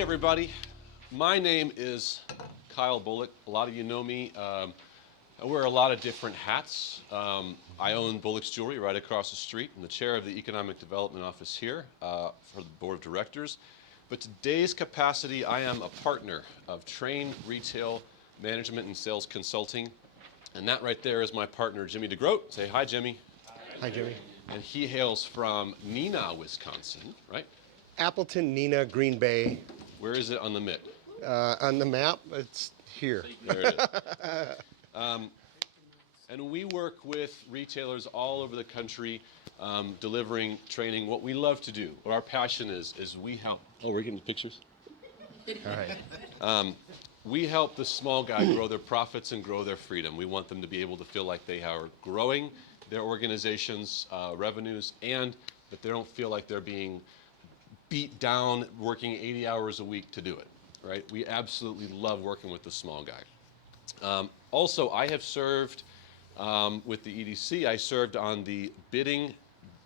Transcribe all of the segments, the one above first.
Hey everybody, my name is Kyle Bullock. A lot of you know me. I wear a lot of different hats. I own Bullock's Jewelry right across the street. I'm the chair of the Economic Development Office here for the Board of Directors. But today's capacity, I am a partner of Train Retail Management and Sales Consulting. And that right there is my partner, Jimmy DeGroat. Say hi, Jimmy. Hi, Jimmy. And he hails from Neenah, Wisconsin, right? Appleton, Neenah, Green Bay. Where is it on the MIP? On the map, it's here. There it is. And we work with retailers all over the country, delivering training. What we love to do, what our passion is we help. Oh, we're getting pictures? All right. We help the small guy grow their profits and grow their freedom. We want them to be able to feel like they are growing their organization's revenues, and that they don't feel like they're being beat down working 80 hours a week to do it, right? We absolutely love working with the small guy. Also, I have served with the EDC. I served on the bidding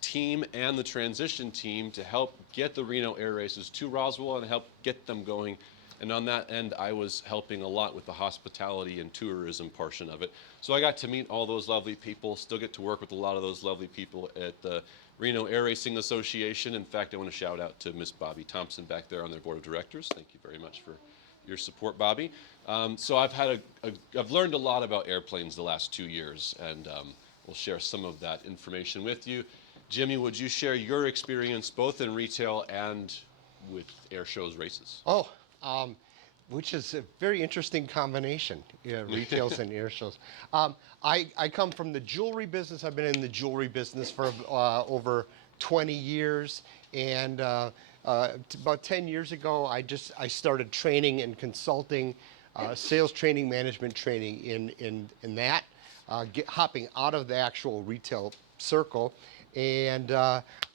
team and the transition team to help get the Reno Air Races to Roswell and help get them going. And on that end, I was helping a lot with the hospitality and tourism portion of it. So I got to meet all those lovely people, still get to work with a lot of those lovely people at the Reno Air Racing Association. In fact, I want to shout out to Miss Bobby Thompson back there on their board of directors. Thank you very much for your support, Bobby. So I've learned a lot about airplanes the last 2 years, and we'll share some of that information with you. Jimmy, would you share your experience both in retail and with air shows races? Which is a very interesting combination, retails and air shows. I come from the jewelry business. I've been in the jewelry business for over 20 years, and about 10 years ago, I started training and consulting, sales training, management training in that, hopping out of the actual retail circle. And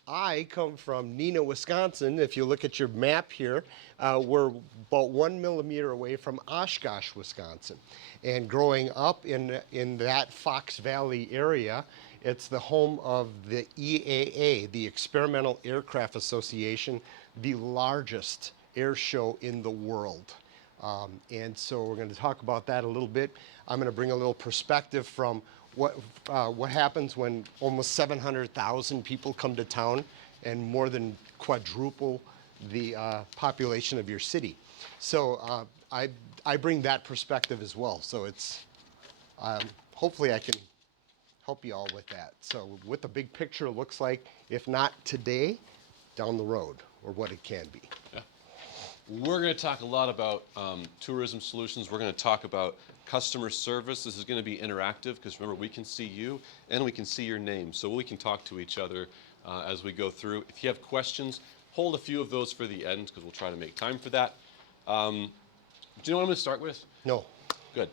I come from Neenah, Wisconsin. If you look at your map here, we're about 1 millimeter away from Oshkosh, Wisconsin. And growing up in that Fox Valley area, it's the home of the EAA, the Experimental Aircraft Association, the largest air show in the world. And so we're going to talk about that a little bit. I'm going to bring a little perspective from what happens when almost 700,000 people come to town and more than quadruple the population of your city. So I bring that perspective as well. So it's hopefully I can help you all with that. So what the big picture looks like, if not today, down the road, or what it can be. Yeah. We're going to talk a lot about tourism solutions. We're going to talk about customer service. This is going to be interactive because remember, we can see you and we can see your name. So we can talk to each other as we go through. If you have questions, hold a few of those for the end because we'll try to make time for that. Do you know what I'm going to start with? No. Good.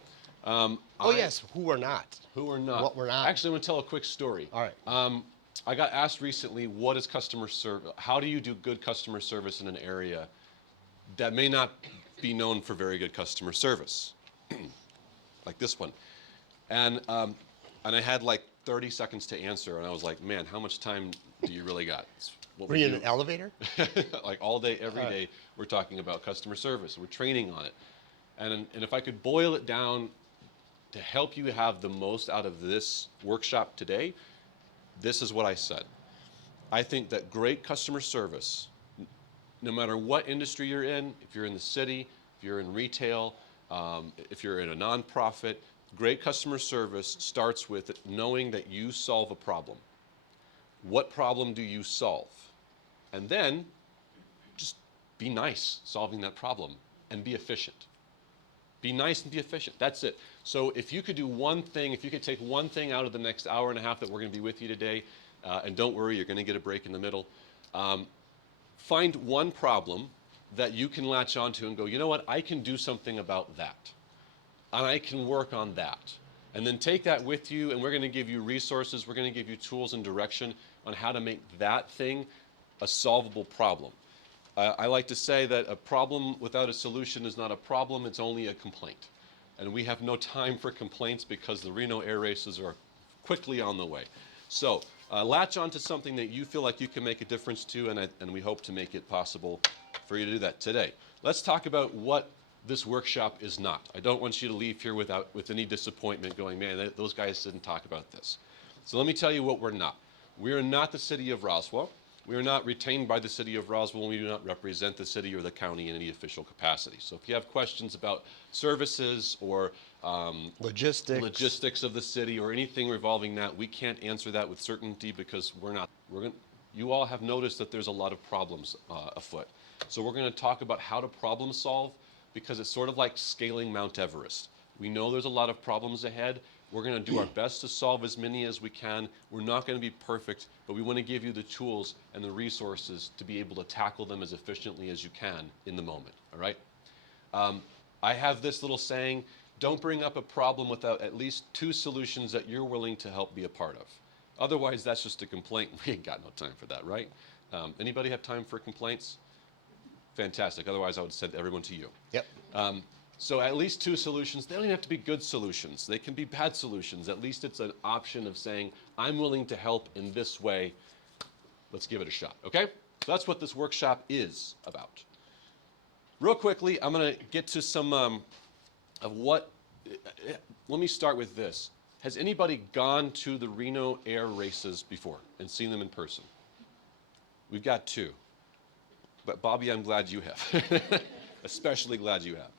Yes, who or not. Who or not. What we're not. Actually, I'm going to tell a quick story. All right. I got asked recently, what is customer service? How do you do good customer service in an area that may not be known for very good customer service, like this one? And I had like 30 seconds to answer, and I was like, man, how much time do you really got? Were you in an elevator? Like all day, every day, we're talking about customer service. We're training on it. And if I could boil it down to help you have the most out of this workshop today, this is what I said. I think that great customer service, no matter what industry you're in, if you're in the city, if you're in retail, if you're in a nonprofit, great customer service starts with knowing that you solve a problem. What problem do you solve? And then just be nice solving that problem and be efficient. Be nice and be efficient. That's it. So if you could do one thing, if you could take one thing out of the next hour and a half that we're going to be with you today, and don't worry, you're going to get a break in the middle. Find one problem that you can latch onto and go, you know what, I can do something about that. And I can work on that. And then take that with you, and we're going to give you resources, we're going to give you tools and direction on how to make that thing a solvable problem. I like to say that a problem without a solution is not a problem, it's only a complaint. And we have no time for complaints because the Reno Air Races are quickly on the way. So latch onto something that you feel like you can make a difference to, and we hope to make it possible for you to do that today. Let's talk about what this workshop is not. I don't want you to leave here with any disappointment going, man, those guys didn't talk about this. So let me tell you what we're not. We are not the city of Roswell. We are not retained by the city of Roswell, and we do not represent the city or the county in any official capacity. So if you have questions about services or logistics of the city or anything revolving that, we can't answer that with certainty because you all have noticed that there's a lot of problems afoot. So we're going to talk about how to problem solve, because it's sort of like scaling Mount Everest. We know there's a lot of problems ahead. We're going to do our best to solve as many as we can. We're not going to be perfect, but we want to give you the tools and the resources to be able to tackle them as efficiently as you can in the moment, all right? I have this little saying, don't bring up a problem without at least 2 solutions that you're willing to help be a part of. Otherwise, that's just a complaint. We ain't got no time for that, right? Anybody have time for complaints? Fantastic. Otherwise, I would send everyone to you. Yep. So at least 2 solutions. They don't even have to be good solutions. They can be bad solutions. At least it's an option of saying, I'm willing to help in this way. Let's give it a shot, okay? So that's what this workshop is about. Real quickly, I'm going to get to some of what, let me start with this. Has anybody gone to the Reno Air Races before and seen them in person? We've got 2. But Bobby, I'm glad you have. Especially glad you have.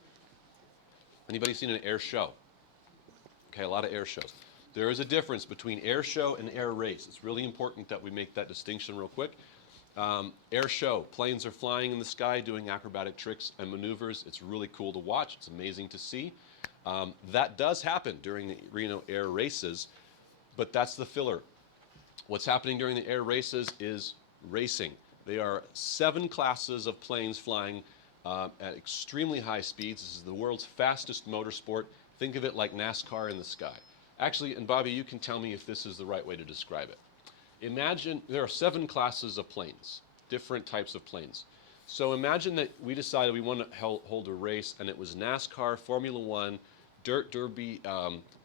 Anybody seen an air show? Okay, a lot of air shows. There is a difference between air show and air race. It's really important that we make that distinction real quick. Air show, planes are flying in the sky doing acrobatic tricks and maneuvers. It's really cool to watch. It's amazing to see. That does happen during the Reno Air Races, but that's the filler. What's happening during the air races is racing. They are 7 classes of planes flying at extremely high speeds. This is the world's fastest motorsport. Think of it like NASCAR in the sky. Actually, and Bobby, you can tell me if this is the right way to describe it. Imagine there are 7 classes of planes, different types of planes. So imagine that we decided we want to hold a race, and it was NASCAR, Formula One, Dirt Derby,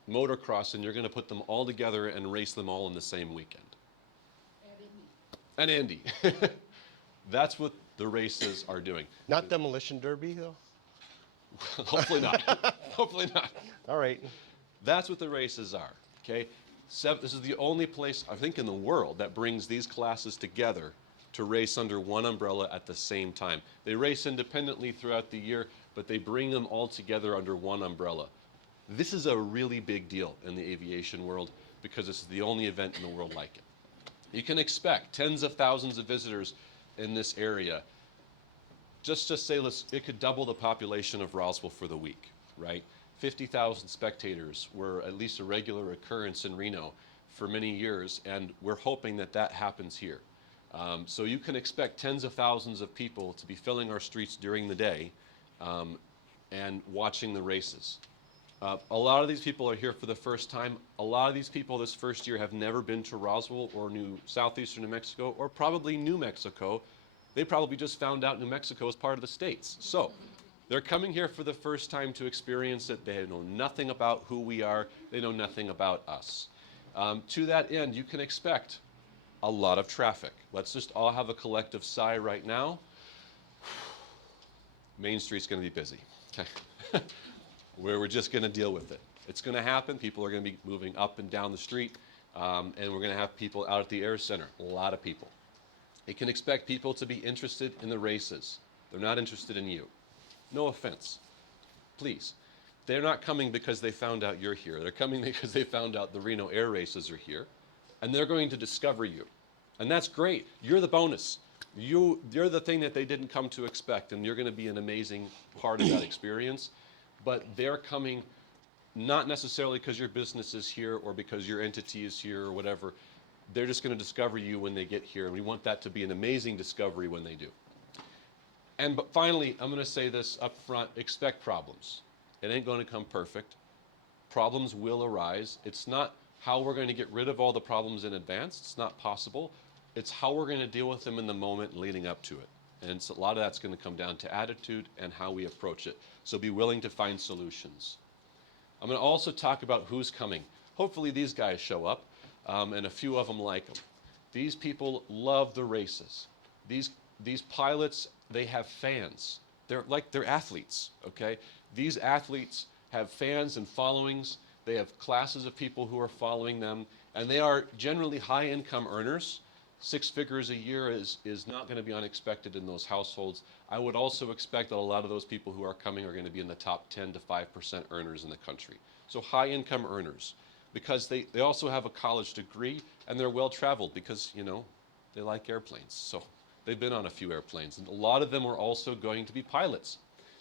motocross, and you're going to put them all together and race them all in the same weekend. And Indy. That's what the races are doing. Not demolition derby, though? Hopefully not. Hopefully not. All right. That's what the races are, okay? This is the only place, I think, in the world that brings these classes together to race under one umbrella at the same time. They race independently throughout the year, but they bring them all together under one umbrella. This is a really big deal in the aviation world because it's the only event in the world like it. You can expect tens of thousands of visitors in this area. Just say it could double the population of Roswell for the week, right? 50,000 spectators were at least a regular occurrence in Reno for many years, and we're hoping that that happens here. So you can expect tens of thousands of people to be filling our streets during the day and watching the races. A lot of these people are here for the first time. A lot of these people this first year have never been to Roswell or southeastern New Mexico or probably New Mexico. They probably just found out New Mexico is part of the States. So they're coming here for the first time to experience it. They know nothing about who we are. They know nothing about us. To that end, you can expect a lot of traffic. Let's just all have a collective sigh right now. Main Street's going to be busy. Okay. We're just going to deal with it. It's going to happen. People are going to be moving up and down the street, and we're going to have people out at the Air Center, a lot of people. You can expect people to be interested in the races. They're not interested in you. No offense. Please. They're not coming because they found out you're here. They're coming because they found out the Reno Air Races are here, and they're going to discover you. And that's great. You're the bonus. You're the thing that they didn't come to expect, and you're going to be an amazing part of that experience. But they're coming not necessarily because your business is here or because your entity is here or whatever. They're just going to discover you when they get here, and we want that to be an amazing discovery when they do. But finally, I'm going to say this up front, expect problems. It ain't going to come perfect. Problems will arise. It's not how we're going to get rid of all the problems in advance. It's not possible. It's how we're going to deal with them in the moment leading up to it. And a lot of that's going to come down to attitude and how we approach it. So be willing to find solutions. I'm going to also talk about who's coming. Hopefully these guys show up, and a few of them like them. These people love the races. These pilots, they have fans. They're athletes, okay? These athletes have fans and followings. They have classes of people who are following them, and they are generally high income earners. 6 figures a year is not going to be unexpected in those households. I would also expect that a lot of those people who are coming are going to be in the top 10 to 5% earners in the country. So high income earners, because they also have a college degree and they're well traveled because, they like airplanes. So they've been on a few airplanes. And a lot of them are also going to be pilots.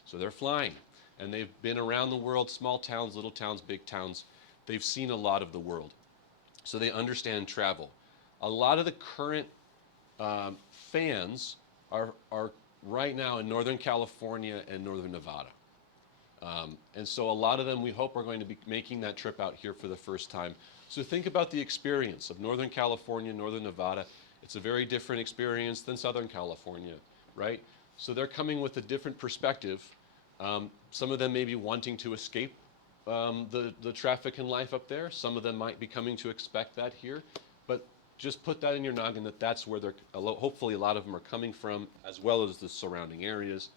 So they're flying. And they've been around the world, small towns, little towns, big towns. They've seen a lot of the world. So they understand travel. A lot of the current fans are right now in Northern California and Northern Nevada. And so a lot of them, we hope, are going to be making that trip out here for the first time. So think about the experience of Northern California, Northern Nevada. It's a very different experience than Southern California, right? So they're coming with a different perspective. Some of them may be wanting to escape the traffic and life up there. Some of them might be coming to expect that here. But just put that in your noggin that that's where hopefully a lot of them are coming from, as well as the surrounding areas.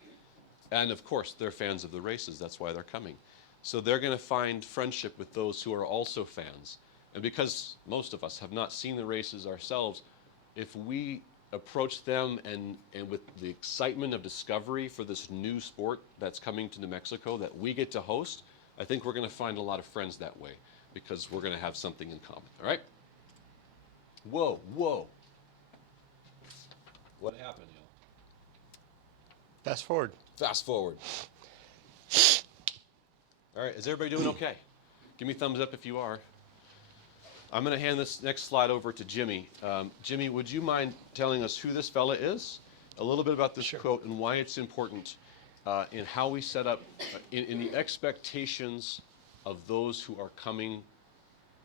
And of course, they're fans of the races. That's why they're coming. So they're going to find friendship with those who are also fans. And because most of us have not seen the races ourselves, if we approach them and with the excitement of discovery for this new sport that's coming to New Mexico that we get to host, I think we're going to find a lot of friends that way because we're going to have something in common. All right? Whoa, whoa. What happened, Neil? Fast forward. Fast forward. All right, is everybody doing okay? Give me a thumbs up if you are. I'm going to hand this next slide over to Jimmy. Jimmy, would you mind telling us who this fella is, a little bit about this quote, and why it's important in how we set up, in the expectations of those who are coming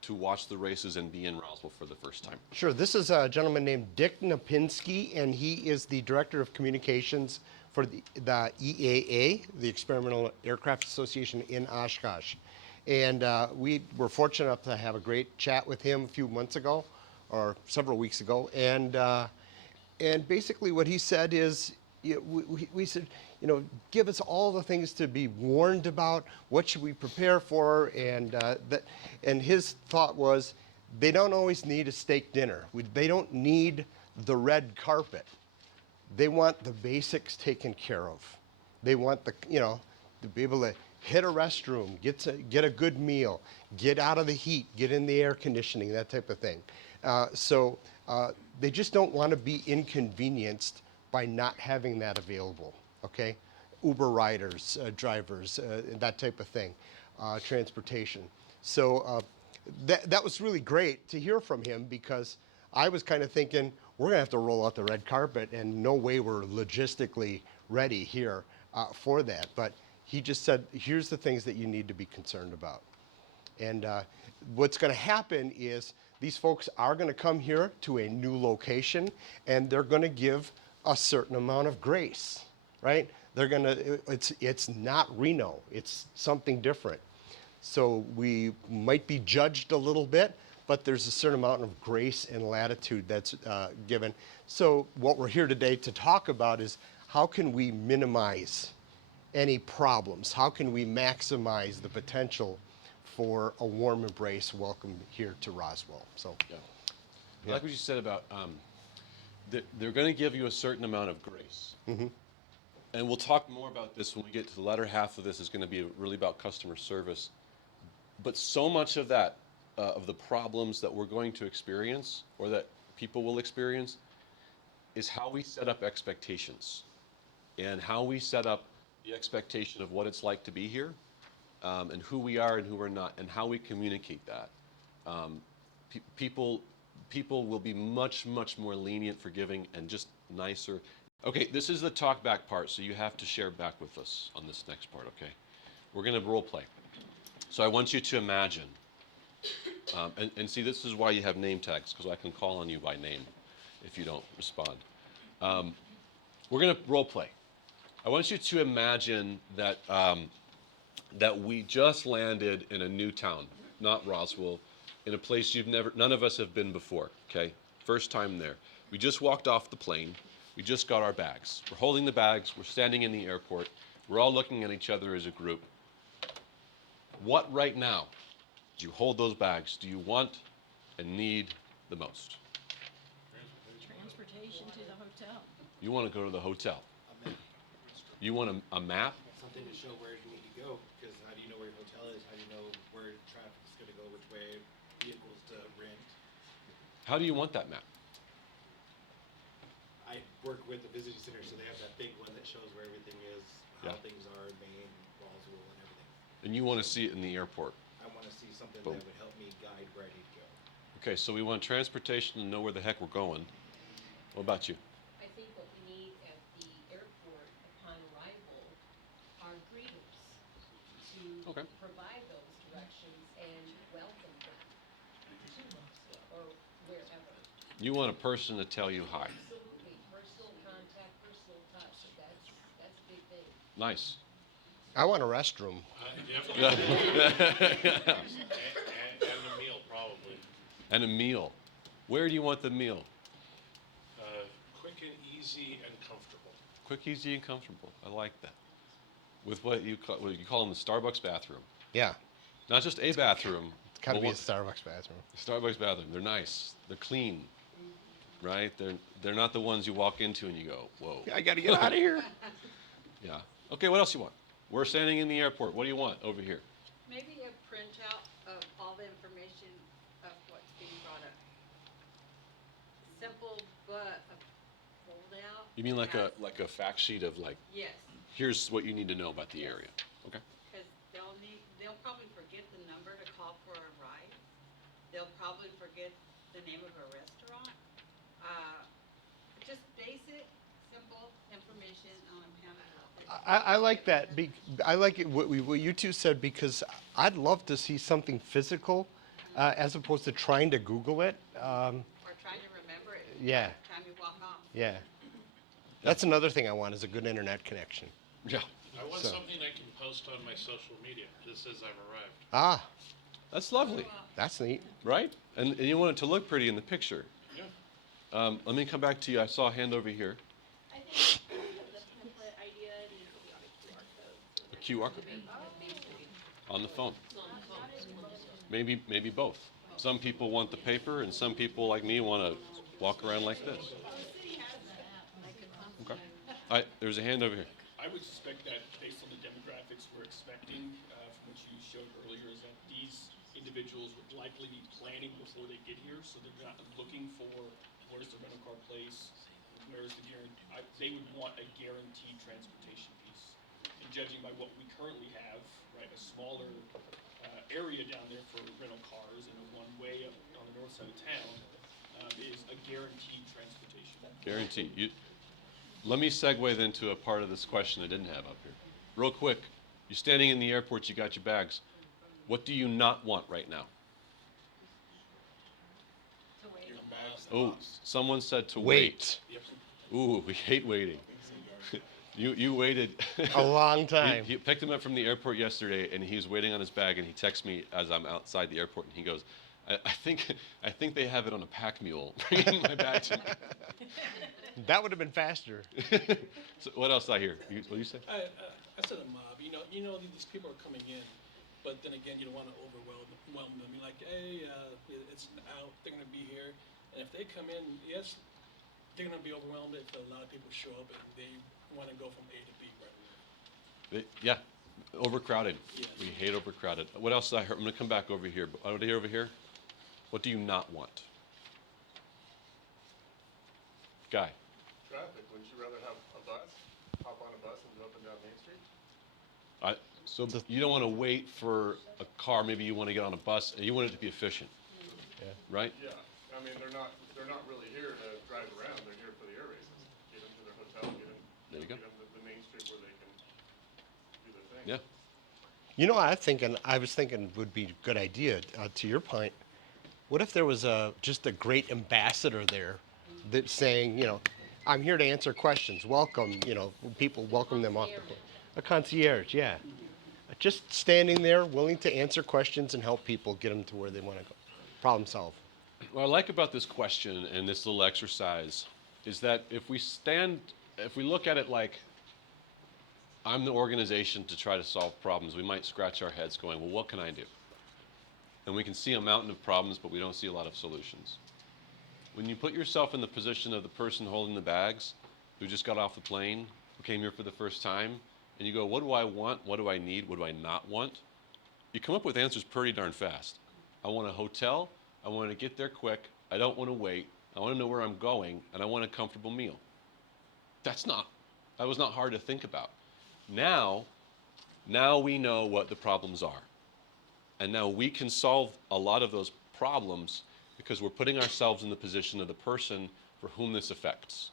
to watch the races and be in Roswell for the first time? Sure. This is a gentleman named Dick Napinski, and he is the Director of Communications for the EAA, the Experimental Aircraft Association in Oshkosh. And we were fortunate enough to have a great chat with him a few months ago, or several weeks ago. And basically what he said is, we said, give us all the things to be warned about. What should we prepare for? And his thought was, they don't always need a steak dinner. They don't need the red carpet. They want the basics taken care of. They want to be able to hit a restroom, get a good meal, get out of the heat, get in the air conditioning, that type of thing. So they just don't want to be inconvenienced by not having that available, okay? Uber riders, drivers, that type of thing, transportation. So that was really great to hear from him because I was kind of thinking, we're going to have to roll out the red carpet and no way we're logistically ready here for that. But he just said, here's the things that you need to be concerned about. And what's going to happen is these folks are going to come here to a new location and they're going to give a certain amount of grace, right? They're going to, it's not Reno, it's something different. So we might be judged a little bit, but there's a certain amount of grace and latitude that's given. So what we're here today to talk about is how can we minimize any problems? How can we maximize the potential for a warm embrace welcome here to Roswell? So, yeah. I like what you said about they're going to give you a certain amount of grace. Mm-hmm. And we'll talk more about this when we get to the latter half of this. Is going to be really about customer service. But so much of that, of the problems that we're going to experience or that people will experience is how we set up expectations and how we set up the expectation of what it's like to be here and who we are and who we're not and how we communicate that. People will be much, much more lenient, forgiving, and just nicer. Okay, this is the talk back part, so you have to share back with us on this next part, okay? We're going to role play. So I want you to imagine, and see, this is why you have name tags, because I can call on you by name if you don't respond. We're going to role play. I want you to imagine that that we just landed in a new town, not Roswell, in a place none of us have been before, okay? first time there. We just walked off the plane. We just got our bags. We're holding the bags. We're standing in the airport. We're all looking at each other as a group. What right now, as you hold those bags, do you want and need the most? Transportation to the hotel. You want to go to the hotel. You want a map? Something to show where you need to go, because how do you know where your hotel is? How do you know where traffic is going to go, which way, vehicles to rent? How do you want that map? I work with the visiting center, so they have that big one that shows where everything is, how Yeah. things are, Maine, Roswell, and everything. And you want to see it in the airport. I want to see something Boom. that would help me guide where I need to go. Okay, so we want transportation to know where the heck we're going. What about you? I think what we need at the airport upon arrival are greeters to Okay. provide those directions and welcome them to Roswell or wherever. You want a person to tell you hi. Absolutely, personal contact, personal touch, that's a big thing. Nice. I want a restroom. Definitely. And a meal, probably. And a meal. Where do you want the meal? Quick and easy and comfortable. Quick, easy, and comfortable. I like that. With what you call them the Starbucks bathroom. Yeah, Not just a bathroom. it's got to but be a what- Starbucks bathroom. Starbucks bathroom. They're nice. They're clean. Right? They're not the ones you walk into and you go, whoa. I got to get out of here. Yeah. Okay, what else you want? We're standing in the airport. What do you want over here? Maybe a printout of all the information of what's being brought up. Simple, but a fold-out. You mean like has- a fact sheet of like, Yes, here's what you need to know about the area. Okay. because they'll probably forget the number to call for a ride. They'll probably forget the name of a restaurant. Just basic, simple information on a pamphlet. I like that. I like it, what you two said, because I'd love to see something physical as opposed to trying to Google it. Or trying to remember it. Yeah. Time you walk off. Yeah. That's another thing I want is a good internet connection. Yeah. I want So- something I can post on my social media that says I've arrived. Ah, That's lovely. that's neat. Right? And you want it to look pretty in the picture. Yeah. Let me come back to you. I saw a hand over here. I think the template idea needs to be on a QR code. A QR code on the phone. Maybe both. Some people want the paper, and some people like me want to walk around like this. Okay. There's a hand over here. I would suspect that based on the demographics we're expecting, from what you showed earlier, is that these individuals would likely be planning before they get here, so they're not looking for where's the rental car place, where's the guarantee. They would want a guaranteed transportation piece. And judging by what we currently have, right, a smaller area down there for rental cars and a one-way up on the north side of town is a guaranteed transportation. Guaranteed. Let me segue then to a part of this question I didn't have up here. Real quick, you're standing in the airport, you got your bags. What do you not want right now? To wait. Your bags, Oh, someone said to Wait. Ooh, we hate waiting. You waited. A long time. He picked him up from the airport yesterday, and he was waiting on his bag, and he texts me as I'm outside the airport, and he goes, I think they have it on a pack mule, bringing my bag to me. That would have been faster. So what else I hear? What do you say? I said a mob. You know these people are coming in, but then again, you don't want to overwhelm them. You're like, hey, it's out. They're going to be here, and if they come in, yes, they're going to be overwhelmed if a lot of people show up and they want to go from A to B right away. Yeah, overcrowded. Yes. We hate overcrowded. What else I heard? I'm going to come back over here. Over here. What do you not want? Guy. Traffic, wouldn't you rather have a bus, hop on a bus and go up and down Main Street? So you don't want to wait for a car. Maybe you want to get on a bus, and you want it to be efficient. Yeah. Right? Yeah, I mean, they're not really here to drive around, they're here for the air races. Get them to their hotel, There you go. get them to the Main Street where they can do their thing. Yeah. You know, I was thinking would be a good idea, to your point. What if there was just a great ambassador there that's saying, I'm here to answer questions. Welcome, people welcome them off the plane. A concierge, yeah. Just standing there, willing to answer questions and help people get them to where they want to go. Problem solved. What I like about this question and this little exercise is that if we look at it like I'm the organization to try to solve problems, we might scratch our heads going, well, what can I do? And we can see a mountain of problems, but we don't see a lot of solutions. When you put yourself in the position of the person holding the bags, who just got off the plane, who came here for the first time, and you go, what do I want? What do I need? What do I not want? You come up with answers pretty darn fast. I want a hotel. I want to get there quick. I don't want to wait. I want to know where I'm going, and I want a comfortable meal. That was not hard to think about. Now we know what the problems are. And now we can solve a lot of those problems because we're putting ourselves in the position of the person for whom this affects.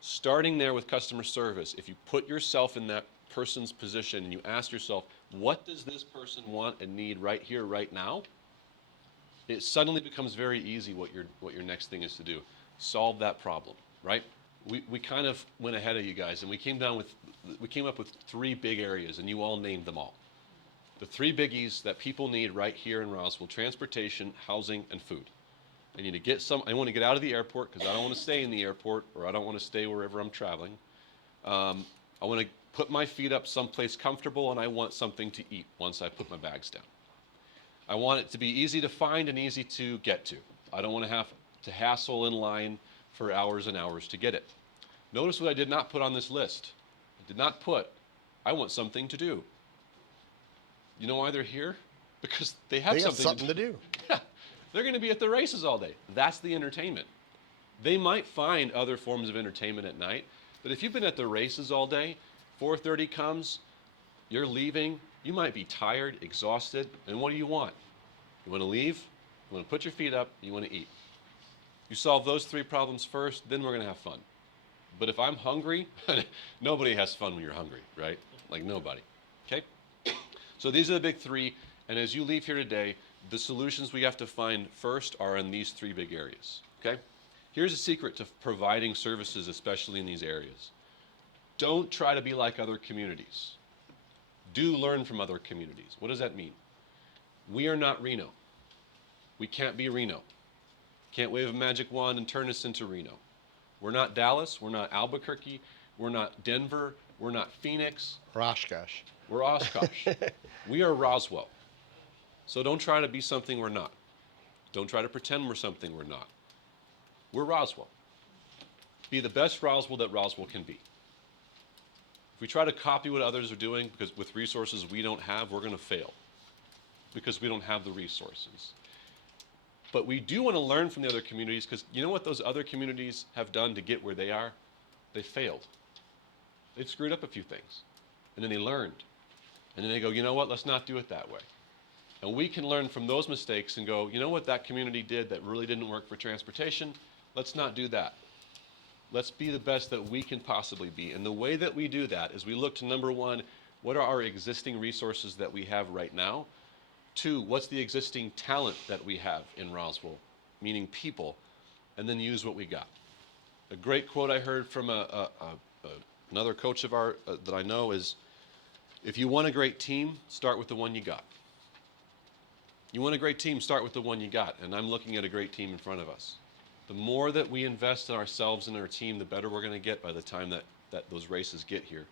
Starting there with customer service, if you put yourself in that person's position and you ask yourself, what does this person want and need right here, right now? It suddenly becomes very easy what your next thing is to do. Solve that problem, right? We kind of went ahead of you guys and we came up with 3 big areas and you all named them all. The 3 biggies that people need right here in Roswell: transportation, housing, and food. I want to get out of the airport because I don't want to stay in the airport, or I don't want to stay wherever I'm traveling. I want to put my feet up someplace comfortable, and I want something to eat once I put my bags down. I want it to be easy to find and easy to get to. I don't want to have to hassle in line for hours and hours to get it. Notice what I did not put on this list. I did not put, I want something to do. You know why they're here? Because they have something to do. Yeah, they're going to be at the races all day. That's the entertainment. They might find other forms of entertainment at night, but if you've been at the races all day, 4:30 comes, you're leaving, you might be tired, exhausted, and what do you want? You want to leave, you want to put your feet up, you want to eat. You solve those 3 problems first, then we're going to have fun. But if I'm hungry, nobody has fun when you're hungry, right? Like nobody, okay? So these are the big 3, and as you leave here today, the solutions we have to find first are in these 3 big areas, okay? Here's a secret to providing services, especially in these areas. Don't try to be like other communities. Do learn from other communities. What does that mean? We are not Reno. We can't be Reno. Can't wave a magic wand and turn us into Reno. We're not Dallas. We're not Albuquerque. We're not Denver. We're not Phoenix. Oshkosh. We're Oshkosh. We are Roswell. So don't try to be something we're not. Don't try to pretend we're something we're not. We're Roswell. Be the best Roswell that Roswell can be. If we try to copy what others are doing because with resources we don't have, we're going to fail because we don't have the resources. But we do want to learn from the other communities because you know what those other communities have done to get where they are? They failed. They've screwed up a few things. And then they learned. And then they go, you know what, let's not do it that way. And we can learn from those mistakes and go, you know what that community did that really didn't work for transportation? Let's not do that. Let's be the best that we can possibly be. And the way that we do that is we look to number 1, what are our existing resources that we have right now? 2, what's the existing talent that we have in Roswell, meaning people, and then use what we got. A great quote I heard from another coach of ours that I know is, if you want a great team, start with the one you got. You want a great team, start with the one you got. And I'm looking at a great team in front of us. The more that we invest in ourselves and our team, the better we're going to get by the time that those races get here.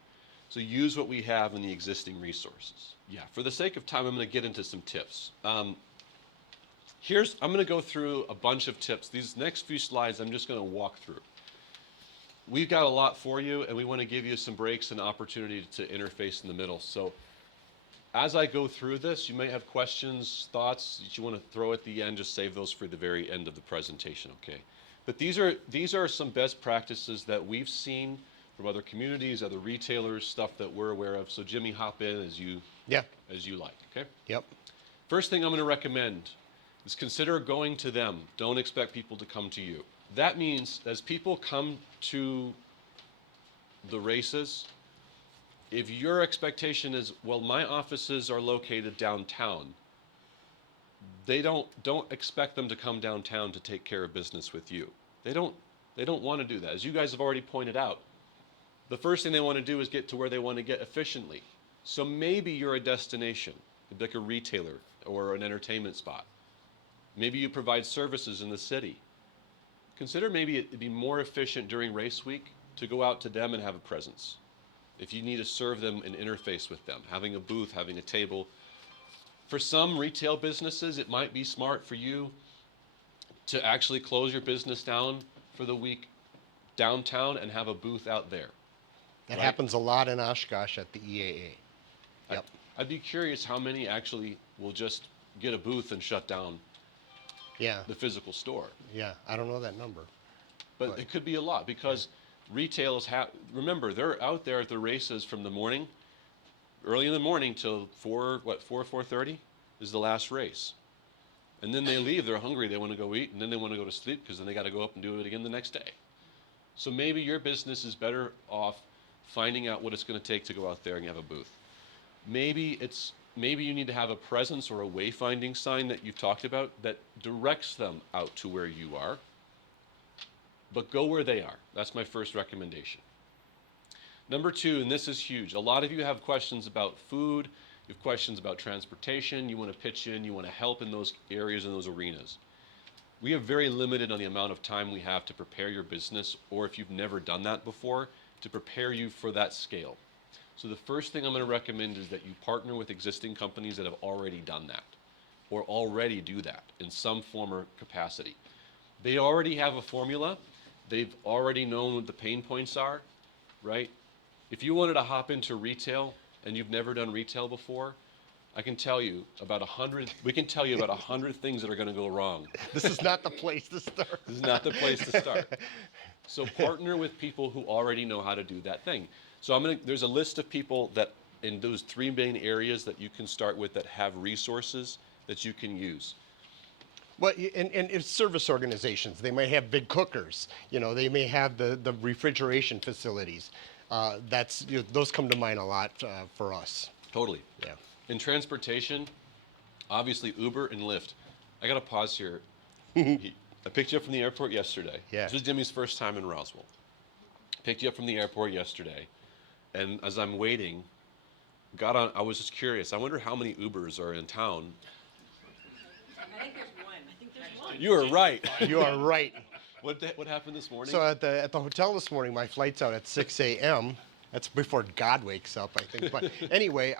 So use what we have in the existing resources. Yeah, for the sake of time, I'm going to get into some tips. I'm going to go through a bunch of tips. These next few slides, I'm just going to walk through. We've got a lot for you, and we want to give you some breaks and opportunity to interface in the middle. So as I go through this, you may have questions, thoughts that you want to throw at the end. Just save those for the very end of the presentation, okay? But these are some best practices that we've seen from other communities, other retailers, stuff that we're aware of. So Jimmy, hop in as you like, okay? Yep. First thing I'm going to recommend is consider going to them. Don't expect people to come to you. That means as people come to the races, if your expectation is, well, my offices are located downtown, don't expect them to come downtown to take care of business with you. They don't want to do that. As you guys have already pointed out, the first thing they want to do is get to where they want to get efficiently. So maybe you're a destination, like a retailer or an entertainment spot. Maybe you provide services in the city. Consider maybe it'd be more efficient during race week to go out to them and have a presence. If you need to serve them and interface with them, having a booth, having a table. For some retail businesses, it might be smart for you to actually close your business down for the week downtown and have a booth out there. That Right. happens a lot in Oshkosh at the EAA. Yep. I'd be curious how many actually will just get a booth and shut down Yeah. the physical store. Yeah. I don't know that number. But Right. it could be a lot because retailers have, remember, they're out there at the races from the morning, early in the morning till 4:30 is the last race. And then they leave, they're hungry, they want to go eat, and then they want to go to sleep because then they got to go up and do it again the next day. So maybe your business is better off finding out what it's going to take to go out there and have a booth. Maybe you need to have a presence or a wayfinding sign that you've talked about that directs them out to where you are. But go where they are. That's my first recommendation. Number 2, and this is huge. A lot of you have questions about food, you have questions about transportation, you want to pitch in, you want to help in those areas, in those arenas. We are very limited on the amount of time we have to prepare your business, or if you've never done that before, to prepare you for that scale. So the first thing I'm going to recommend is that you partner with existing companies that have already done that, or already do that in some form or capacity. They already have a formula. They've already known what the pain points are, right? If you wanted to hop into retail and you've never done retail before, I can tell you about 100, we can tell you about 100 things that are going to go wrong. This is not the place to start. This is not the place to start. So partner with people who already know how to do that thing. So there's a list of people that in those 3 main areas that you can start with that have resources that you can use. Well, and it's service organizations. They might have big cookers. They may have the refrigeration facilities. Those come to mind a lot for us. Totally. Yeah. In transportation, obviously Uber and Lyft. I got to pause here. I picked you up from the airport yesterday. Yeah. This was Jimmy's first time in Roswell. Picked you up from the airport yesterday, and as I'm waiting, I was just curious. I wonder how many Ubers are in town. I think there's one. You are right. You are right. What happened this morning? So at the hotel this morning, my flight's out at 6 a.m. That's before God wakes up, I think. But anyway,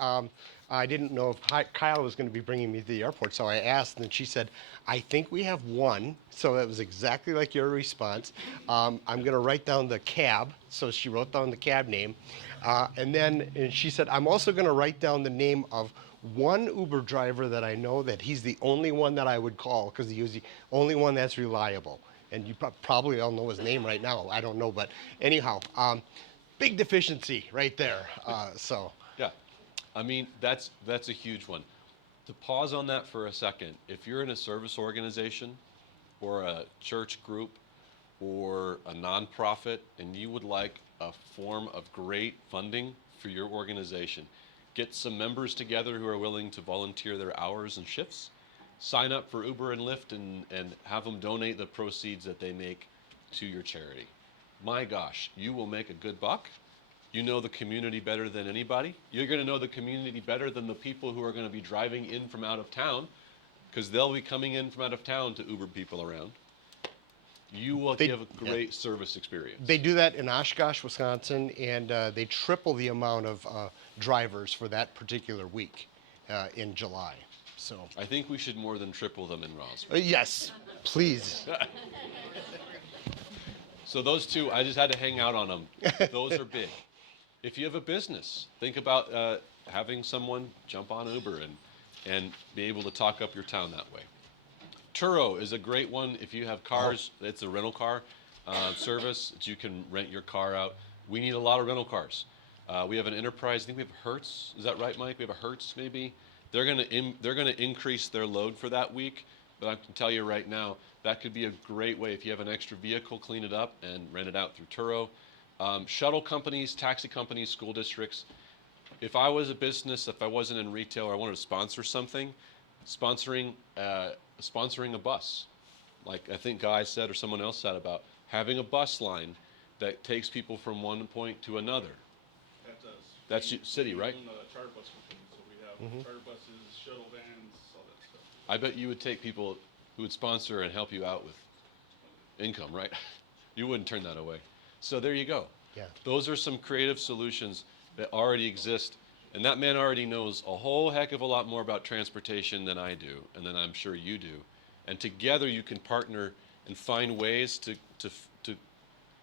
I didn't know if Kyle was going to be bringing me to the airport, so I asked, and she said, I think we have one. So that was exactly like your response. I'm going to write down the cab. So she wrote down the cab name. And she said, I'm also going to write down the name of one Uber driver that I know that he's the only one that I would call because he was the only one that's reliable. And you probably all know his name right now. I don't know, but anyhow, big deficiency right there. Yeah, I mean that's a huge one. To pause on that for a second, if you're in a service organization or a church group or a nonprofit and you would like a form of great funding for your organization, get some members together who are willing to volunteer their hours and shifts, sign up for Uber and Lyft and have them donate the proceeds that they make to your charity. My gosh, you will make a good buck. You know the community better than anybody. You're going to know the community better than the people who are going to be driving in from out of town because they'll be coming in from out of town to Uber people around. You will give a great service experience. They do that in Oshkosh, Wisconsin, and they triple the amount of drivers for that particular week in July. So I think we should more than triple them in Roswell. yes, please. So those two, I just had to hang out on them. Those are big. If you have a business, think about having someone jump on Uber and be able to talk up your town that way. Turo is a great one. If you have cars, it's a rental car service that you can rent your car out. We need a lot of rental cars. We have an enterprise. I think we have Hertz. Is that right, Mike? We have a Hertz, maybe. They're gonna increase their load for that week. But I can tell you right now, that could be a great way. If you have an extra vehicle, clean it up and rent it out through Turo. Shuttle companies, taxi companies, school districts. If I was a business, if I wasn't in retail or I wanted to sponsor something, sponsoring a bus. Like I think Guy said or someone else said about having a bus line that takes people from one point to another. That does. That's city, right? We own a charter bus company, so we have charter buses, shuttle vans, all that stuff. I bet you would take people who would sponsor and help you out with income, right? You wouldn't turn that away. So there you go. Yeah. Those are some creative solutions that already exist. And that man already knows a whole heck of a lot more about transportation than I do, and than I'm sure you do. And together you can partner and find ways to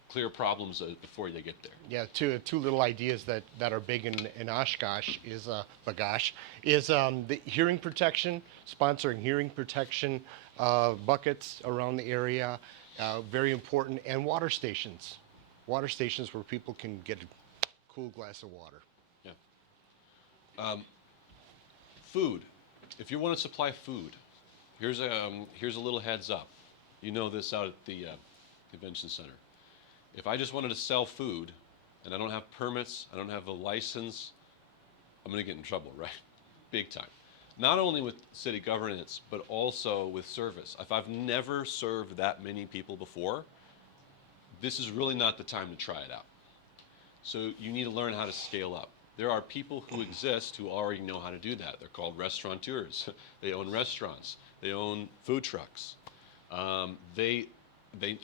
clear problems before they get there. Yeah, two little ideas that are big in Oshkosh is Bagash is the hearing protection, sponsoring hearing protection buckets around the area, very important, and water stations where people can get a cool glass of water. Yeah. Food. If you want to supply food, here's a little heads up. You know this out at the convention center. If I just wanted to sell food and I don't have permits, I don't have a license, I'm going to get in trouble, right? Big time. Not only with city governance, but also with service. If I've never served that many people before, this is really not the time to try it out. So you need to learn how to scale up. There are people who exist who already know how to do that. They're called restaurateurs. They own restaurants. They own food trucks. They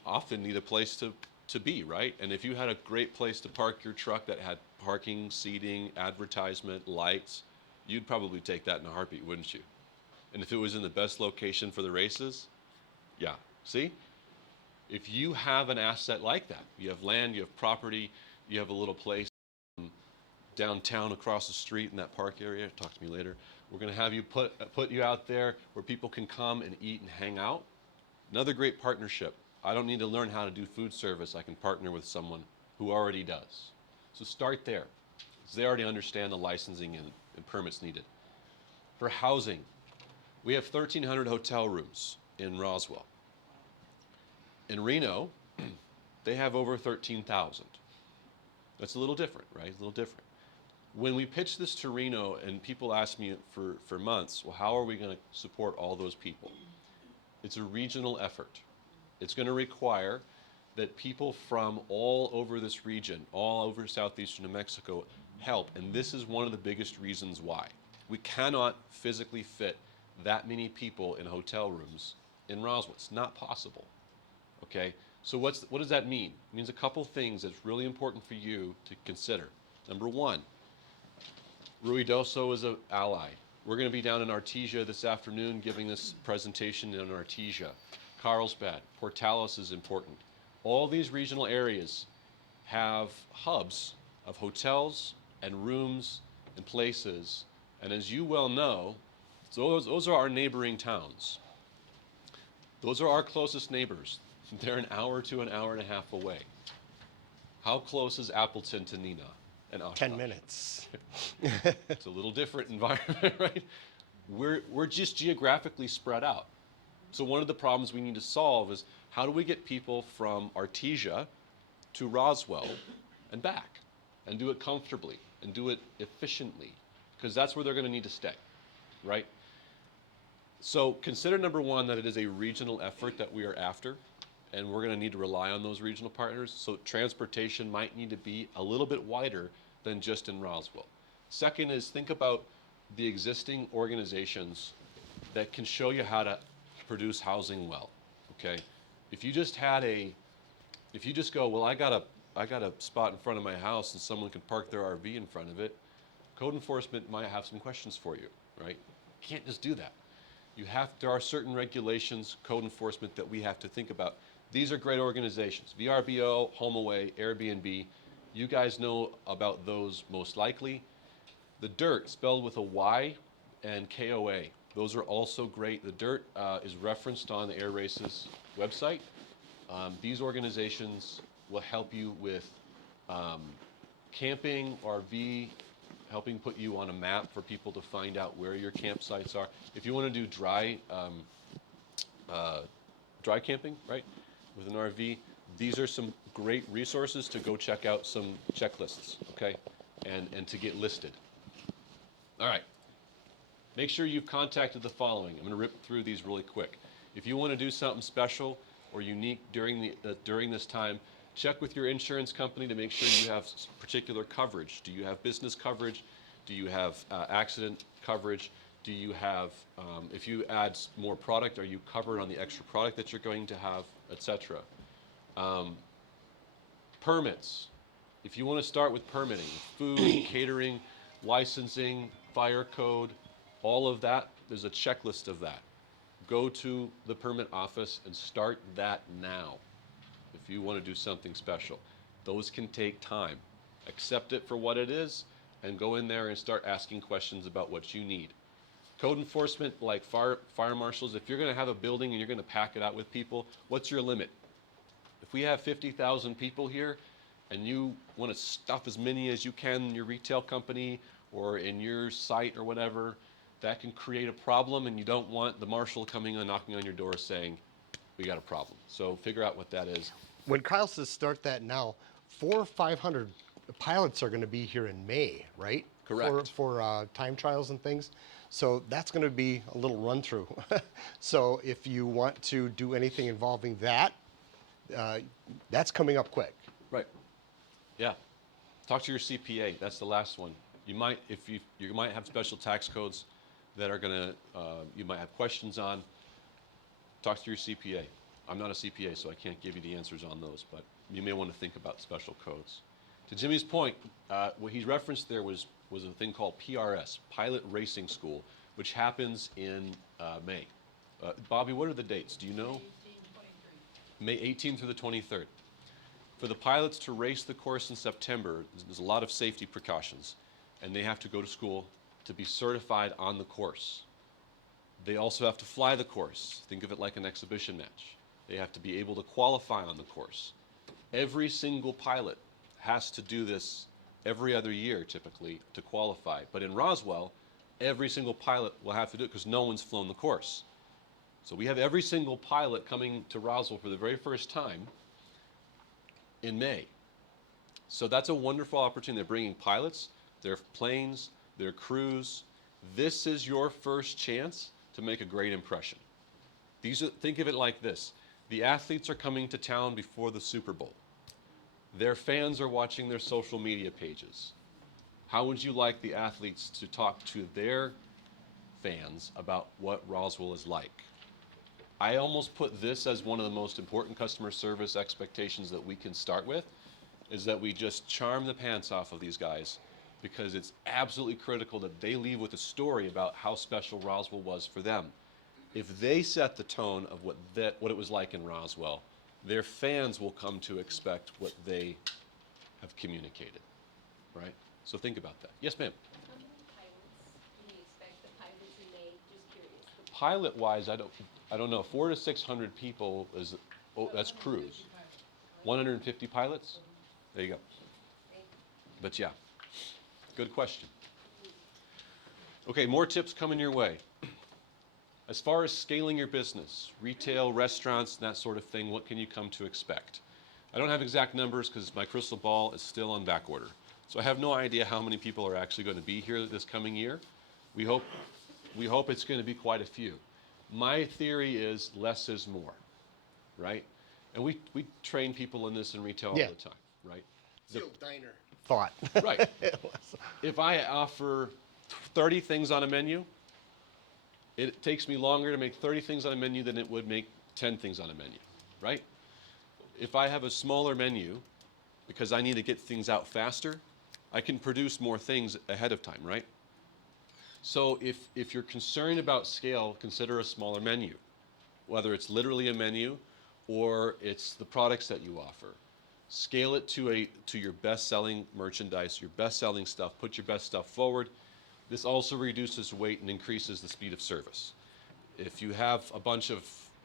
often need a place to be, right? And if you had a great place to park your truck that had parking, seating, advertisement, lights, you'd probably take that in a heartbeat, wouldn't you? And if it was in the best location for the races, yeah. See? If you have an asset like that, you have land, you have property, you have a little place downtown across the street in that park area, talk to me later. We're going to have you put you out there where people can come and eat and hang out. Another great partnership. I don't need to learn how to do food service. I can partner with someone who already does. So start there, because they already understand the licensing and permits needed. For housing, we have 1,300 hotel rooms in Roswell. In Reno, they have over 13,000. That's a little different, right? A little different. When we pitch this to Reno, and people ask me for months, well, how are we going to support all those people? It's a regional effort. It's going to require that people from all over this region, all over southeastern New Mexico, help. And this is one of the biggest reasons why. We cannot physically fit that many people in hotel rooms in Roswell. It's not possible. Okay? So what does that mean? It means a couple things that's really important for you to consider. Number one, Ruidoso is an ally. We're going to be down in Artesia this afternoon giving this presentation in Artesia. Carlsbad, Portales is important. All these regional areas have hubs of hotels and rooms and places. And as you well know, those are our neighboring towns. Those are our closest neighbors. They're an hour to an hour and a half away. How close is Appleton to Neenah and Oshkosh? 10 minutes. It's a little different environment, right? We're just geographically spread out. So one of the problems we need to solve is how do we get people from Artesia to Roswell and back, and do it comfortably and do it efficiently, because that's where they're going to need to stay, right? So consider, number one, that it is a regional effort that we are after, and we're going to need to rely on those regional partners. So transportation might need to be a little bit wider than just in Roswell. Second is, think about the existing organizations that can show you how to produce housing well, okay? If you just go, well, I got a spot in front of my house and someone can park their RV in front of it, code enforcement might have some questions for you, right? You can't just do that. There are certain regulations, code enforcement that we have to think about. These are great organizations, VRBO, HomeAway, Airbnb. You guys know about those most likely. The DIRT, spelled with a Y, and KOA. Those are also great. The DIRT is referenced on the Air Races website. These organizations will help you with camping, RV, helping put you on a map for people to find out where your campsites are. If you want to do dry camping, right, with an RV, these are some great resources to go check out some checklists, okay, and to get listed. All right. Make sure you've contacted the following. I'm going to rip through these really quick. If you want to do something special or unique during this time, check with your insurance company to make sure you have particular coverage. Do you have business coverage? Do you have accident coverage? Do you have, if you add more product, are you covered on the extra product that you're going to have, etc. Permits. If you want to start with permitting, food, catering, licensing, fire code, all of that, there's a checklist of that. Go to the permit office and start that now if you want to do something special. Those can take time. Accept it for what it is and go in there and start asking questions about what you need. Code enforcement, like fire marshals, if you're going to have a building and you're going to pack it out with people, what's your limit? If we have 50,000 people here and you want to stuff as many as you can in your retail company or in your site or whatever, that can create a problem, and you don't want the marshal coming and knocking on your door saying, we got a problem. So figure out what that is. When Kyle says start that now, 400 or 500 pilots are going to be here in May, right? Correct. For time trials and things. So that's going to be a little run through. So if you want to do anything involving that, that's coming up quick. Right. Yeah. Talk to your CPA. That's the last one. You might, if you might have special tax codes that are going to, you might have questions on. Talk to your CPA. I'm not a CPA, so I can't give you the answers on those, but you may want to think about special codes. To Jimmy's point, what he referenced there was a thing called PRS, Pilot Racing School, which happens in May. Bobby, what are the dates? Do you know? May 18th through the 23rd. For the pilots to race the course in September, there's a lot of safety precautions, and they have to go to school to be certified on the course. They also have to fly the course. Think of it like an exhibition match. They have to be able to qualify on the course. Every single pilot has to do this every other year, typically, to qualify. But in Roswell, every single pilot will have to do it because no one's flown the course. So we have every single pilot coming to Roswell for the very first time in May. So that's a wonderful opportunity. They're bringing pilots, their planes, their crews. This is your first chance to make a great impression. Think of it like this. The athletes are coming to town before the Super Bowl. Their fans are watching their social media pages. How would you like the athletes to talk to their fans about what Roswell is like? I almost put this as one of the most important customer service expectations that we can start with, is that we just charm the pants off of these guys, because it's absolutely critical that they leave with a story about how special Roswell was for them. If they set the tone of what it was like in Roswell, their fans will come to expect what they have communicated, right? So think about that. Yes, ma'am. How many pilots do we expect the pilots in May? Just curious. Pilot-wise, I don't know. 400 to 600 people is, that's crews. 150 pilots? There you go. But yeah, good question. Okay, more tips coming your way. As far as scaling your business, retail, restaurants, that sort of thing, what can you come to expect? I don't have exact numbers because my crystal ball is still on back order. So I have no idea how many people are actually going to be here this coming year. We hope it's going to be quite a few. My theory is less is more, right? And we train people in this in retail all the time, right? Still diner thought. Right. If I offer 30 things on a menu, it takes me longer to make 30 things on a menu than it would make 10 things on a menu, right? If I have a smaller menu, because I need to get things out faster, I can produce more things ahead of time, right? So if you're concerned about scale, consider a smaller menu, whether it's literally a menu or it's the products that you offer. Scale it to your best-selling merchandise, your best-selling stuff, put your best stuff forward. This also reduces weight and increases the speed of service. If you have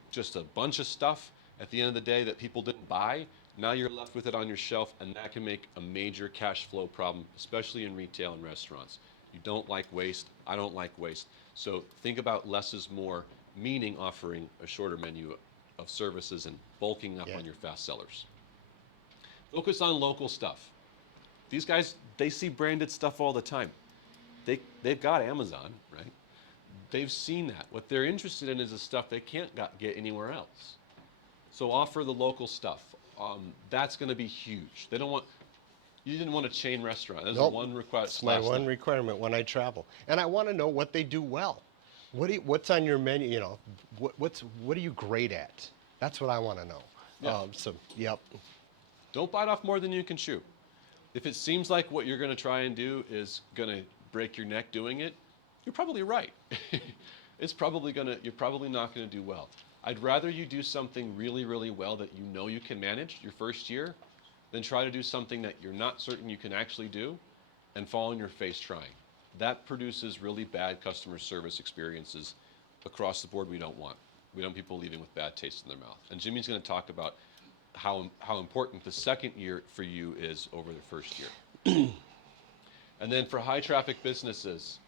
just a bunch of stuff at the end of the day that people didn't buy, now you're left with it on your shelf, and that can make a major cash flow problem, especially in retail and restaurants. You don't like waste. I don't like waste. So think about less is more, meaning offering a shorter menu of services and bulking up on your fast sellers. Focus on local stuff. These guys, they see branded stuff all the time. They've got Amazon, right? They've seen that. What they're interested in is the stuff they can't get anywhere else. So offer the local stuff. That's going to be huge. You didn't want a chain restaurant. That's Nope. one request. It's my one requirement when I travel. And I want to know what they do well. What's on your menu? You know, what are you great at? That's what I want to know. Yeah. Yep. Don't bite off more than you can chew. If it seems like what you're going to try and do is going to break your neck doing it, you're probably right. You're probably not going to do well. I'd rather you do something really, really well that you know you can manage your first year than try to do something that you're not certain you can actually do and fall on your face trying. That produces really bad customer service experiences across the board we don't want. We don't want people leaving with bad taste in their mouth. And Jimmy's going to talk about how important the second year for you is over the first year. And then for high traffic businesses,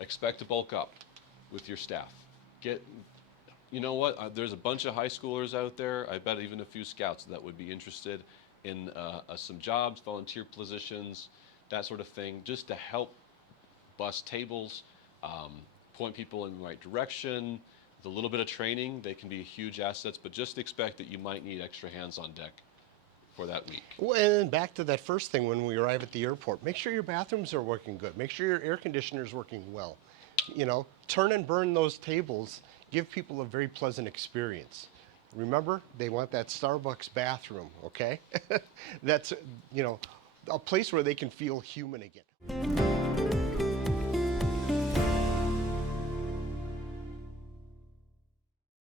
expect to bulk up with your staff. You know what? There's a bunch of high schoolers out there. I bet even a few scouts that would be interested in some jobs, volunteer positions, that sort of thing, just to help bus tables, point people in the right direction. With a little bit of training, they can be huge assets, but just expect that you might need extra hands on deck for that week. Well, and then back to that first thing when we arrive at the airport, make sure your bathrooms are working good. Make sure your air conditioner is working well. You know, turn and burn those tables. Give people a very pleasant experience. Remember, they want that Starbucks bathroom, okay? That's, you know, a place where they can feel human again.